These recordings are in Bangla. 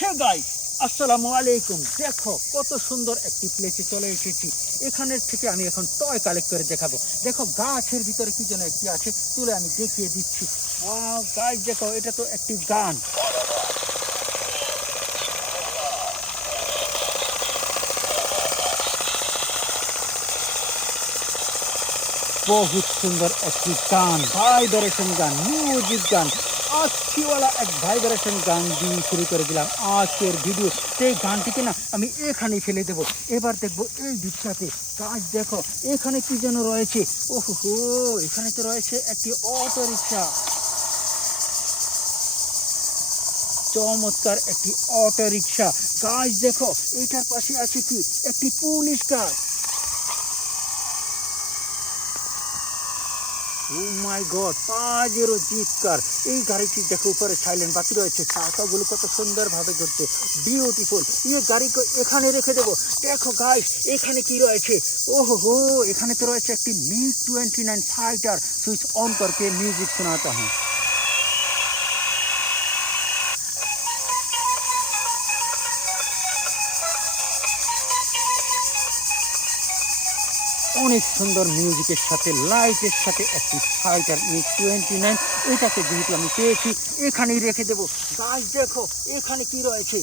হে গাইস, আসসালামু আলাইকুম। দেখো কত সুন্দর একটি প্লেসে চলে এসেছি। এখানের থেকে আমি এখন টয় কালেক্ট করে দেখাবো। দেখো গাছের ভিতরে কি যেন একটি আছে, তুলে আমি দেখিয়ে দিচ্ছি। গাইস দেখো, এটা তো একটি গান। बहुत सुंदर একটি গান, ভাইব্রেশন গান, মিউজিক গান। আজকেওয়ালা এক ভাইব্রেশন গান দিয়ে শুরু করে দিলাম আজকের ভিডিও। সেই গানটিকে না আমি এখানেই ফেলে দেবো। এবার দেখবো এই দিকটাতে। গাছ দেখো এখানে কি যেন রয়েছে। ওহো, এখানে তো রয়েছে একটি অটো রিক্সা। চমৎকার একটি অটো রিক্সা। গাছ দেখো এটার পাশে আছে কি একটি পুলিশ কার। ও মাই গড, পাজেরো জিপ কার। এই গাড়িটি দেখো উপরে সাইলেন্ট বাতি রয়েছে, চাকাগুলো কত সুন্দরভাবে ঘুরছে, বিউটিফুল। এই গাড়িকে এখানে রেখে দেবো। দেখো গাইস এখানে কি রয়েছে। ওহো, এখানে তো রয়েছে একটি MiG-29 ফাইটার। সুইচ অন করকে মিউজিক শোনাता हूँ। অনেক সুন্দর মিউজিকের সাথে লাইটের সাথে একটি ফাইটার MiG-29, এটাকে যেহেতু আমি পেয়েছি এখানেই রেখে দেবো। গাইস দেখো এখানে কি রয়েছে।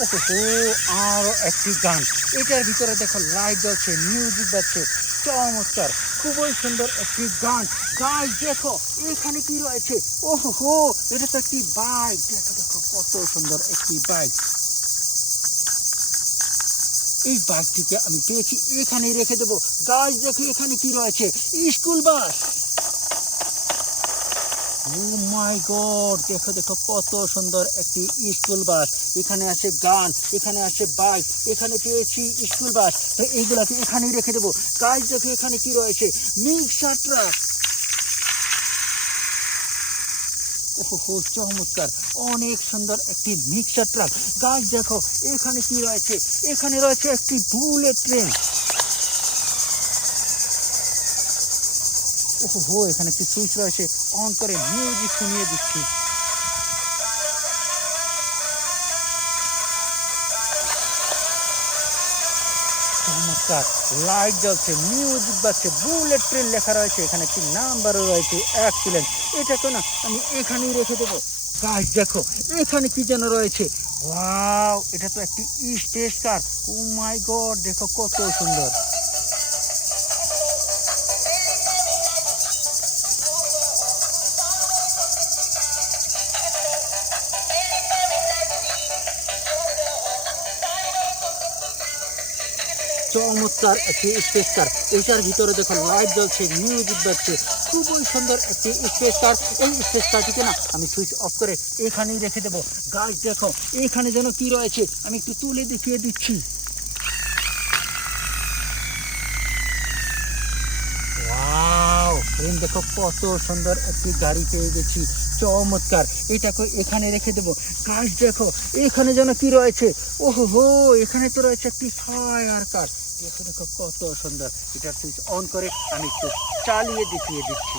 ওহো, আরো একটি গান। এটার ভিতরে দেখো লাইট জ্বলছে, মিউজিক বাজছে, চমৎকার, খুবই সুন্দর একটি গান। গাইস দেখো এখানে কি রয়েছে। ওহো, এটা তো একটি বাইক। দেখো দেখো কত সুন্দর একটি বাইক। এই বাইকটিকে আমি পেয়েছি এখানেই রেখে দেবো। গাইস দেখো এখানে কি রয়েছে, স্কুল বাস। ও মাই গড, দেখো দেখো কত সুন্দর একটি স্কুল বাস। এখানে আছে গান, এখানে আছে বাইক, এখানে পেয়েছি স্কুল বাস। তো এইগুলাকে এখানেই রেখে দেবো। গাইস দেখো এখানে কি রয়েছে, মিক্সার ট্রাক। ওহো, চমৎকার, অনেক সুন্দর একটি মিক্সার ট্রাক। গাইস দেখো এখানে কি রয়েছে, এখানে রয়েছে একটি বুলেট ট্রেন। ওহো, এখানে একটি সুইচ রয়েছে, অন করে মিউজিক শুনিয়ে দিচ্ছি। চমৎকার, লাইট জ্বলছে, মিউজিক বাজছে, বুলেট ট্রেন লেখা রয়েছে, এখানে একটি নাম্বারও রয়েছে, অ্যাক্সিলেন্ট। এটাকে না আমি এখানেই রেখে দেবো। গাইস দেখো এখানে কি যেন রয়েছে। ওয়াও, এটা তো একটি স্পেস কার। ও মাই গড, দেখো কত সুন্দর। চমৎকার একটি স্পেস কার। এটার ভিতরে দেখো লাইট জ্বলছে, মিউজিক বাজছে, খুবই সুন্দর একটি স্পেস কার। এই স্পেস কারটিকে না আমি সুইচ অফ করে এখানেই রেখে দেবো। গাইস দেখো এখানে যেন কি রয়েছে, আমি একটু তুলে দেখিয়ে দিচ্ছি। ওয়াও ফ্রেন্ড, দেখো কত সুন্দর একটি গাড়ি পেয়ে গেছি, চমৎকার। এটাকে এখানে রেখে দেবো। গাইস দেখো এখানে যেন কি রয়েছে। ওহো, এখানে তো রয়েছে একটি ফায়ার কার। দেখো দেখো কত সুন্দর। এটার সুইচ অন করে আমি একটু চালিয়ে দেখিয়ে দিচ্ছি।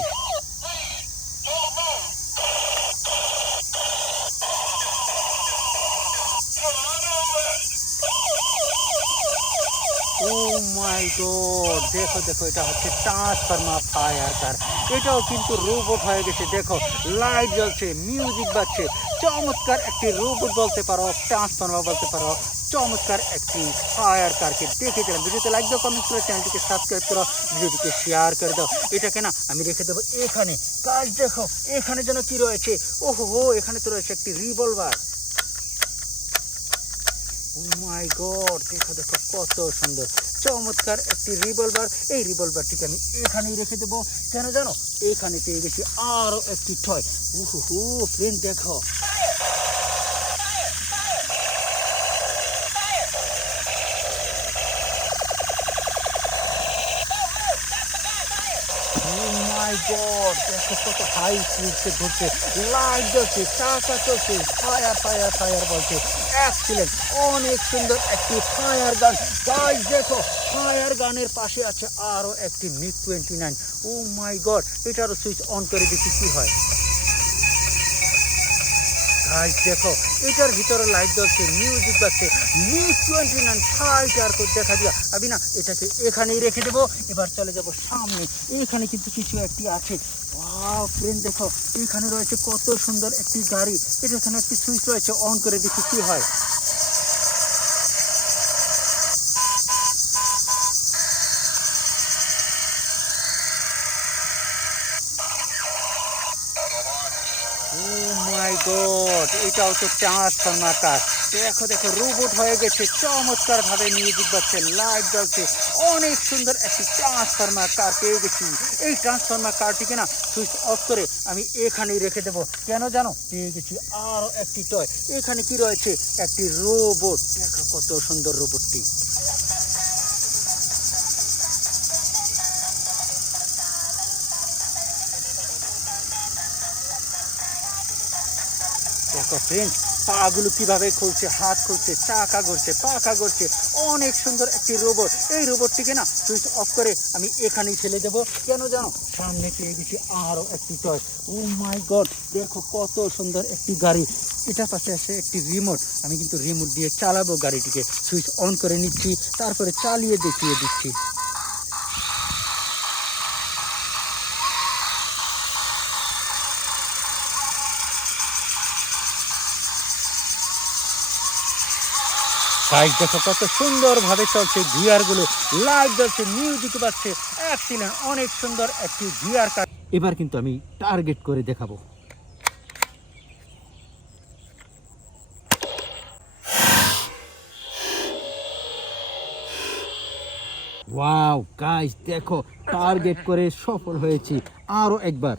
ও মাই গড, দেখো দেখো এটা হচ্ছে ট্রান্সফরমার ফায়ার কার। এটাও কিন্তু রোবট হয়ে গেছে। দেখো লাইট জ্বলছে, মিউজিক বাজছে, চমৎকার একটি রোবট বলতে পারো, ট্রান্সফরমার বলতে পারো। চমৎকার একটি ফায়ার কারকে দেখে দিলাম। ভিডিওতে লাইক দাও, কমেন্ট করো, চ্যানেলটিকে সাবস্ক্রাইব করো, ভিডিওটিকে শেয়ার করে দাও। এটাকে না আমি রেখে দেবো এখানে। গাইস দেখো এখানে যেন কি রয়েছে। ওহো, এখানে তো রয়েছে একটি রিভলভার। ও মাই গড, দেখো দেখো কত সুন্দর, চমৎকার একটি রিভলভার। এই রিভলভারটিকে আমি এখানেই রেখে দেবো। কেন জানো, এখানে পেয়ে গেছি আরো একটি টয়। ওহো ফ্রেন্ড দেখো, দেখো কত হাই স্পিডে ঘুরছে, লাইট জ্বলছে, চাকা চলছে, ফায়ার ফায়ার ফায়ার বলছে, অ্যাক্সিলেন্ট, অনেক সুন্দর একটি ফায়ার গান। গাইস দেখো ফায়ার গানের পাশে আছে আরও একটি মিগ 29। ও মাই গড, এটারও সুইচ অন করে দেখি কি হয়। গাইস দেখো, এটার ভিতরে লাইট জ্বলছে, মিউজিক বাজছে, মিগ 29 ফাইটার করে দেখা দিয়া। আমি না এটাকে এখানেই রেখে দেবো। এবার চলে যাব সামনে। এখানে কিন্তু কিছু একটি আছে। ওয়াও ফ্রেন্ড দেখো, এখানে রয়েছে কত সুন্দর একটি গাড়ি। এটা এখানে একটি সুইচ রয়েছে, অন করে দেখি কি হয়। ও মাই গড, এটাও তো ট্রান্সফরমার কার। দেখো দেখো, রোবট হয়ে গেছে, চমৎকার ভাবে মিউজিক বাজছে, লাইট জ্বলছে, অনেক সুন্দর একটি ট্রান্সফরমার কার পেয়ে গেছি। এই ট্রান্সফরমার কারটিকে না সুইচ অফ করে আমি এখানেই রেখে দেবো। কেন জানো, পেয়ে গেছি আরও একটি টয়। এখানে কি রয়েছে, একটি রোবট। দেখো কত সুন্দর রোবটটি। দেখো ফ্রেন্ডস, পাগুলো কিভাবে খুলছে, হাত খুলছে, চাকা ঘুরছে, পাখা ঘুরছে, অনেক সুন্দর একটি রোবট। এই রোবটটিকে না সুইচ অফ করে আমি এখানেই ফেলে দেবো। কেন জানো, সামনে পেয়ে গেছি আরও একটি টয়। ও মাই গড, দেখো কত সুন্দর একটি গাড়ি। এটার পাশে আসে একটি রিমোট। আমি কিন্তু রিমোট দিয়ে চালাবো গাড়িটিকে। সুইচ অন করে নিচ্ছি, তারপরে চালিয়ে দেখিয়ে দিচ্ছি। গাইস দেখো কত সুন্দরভাবে চলছে গিয়ারগুলো, লাইট জ্বলছে, মিউজিক বাজছে, এক্সিলেন্ট, অনেক সুন্দর একটি গিয়ার কার। এবার কিন্তু আমি টার্গেট করে দেখাবো। ওয়াও গাইস দেখো, টার্গেট করে সফল হয়েছি। আরো একবার।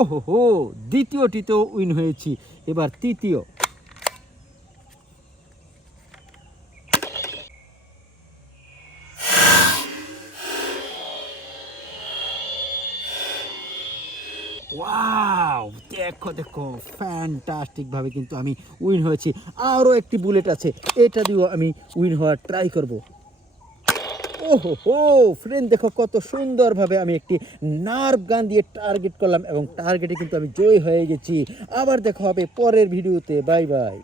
ওহো, দ্বিতীয়টিতেও উইন হয়েছি। এবার তৃতীয়। ওয়াও দেখো দেখো, ফ্যান্টাস্টিক ভাবে কিন্তু আমি উইন হয়েছি। আরও একটি বুলেট আছে, এটা দিয়েও আমি উইন হওয়ার ট্রাই করব। ওহো ফ্রেন্ড দেখো, কত সুন্দরভাবে আমি একটি নার্ভ গান দিয়ে টার্গেট করলাম এবং টার্গেটে কিন্তু আমি জয় হয়ে গেছি। আবার দেখা হবে পরের ভিডিওতে। Bye bye.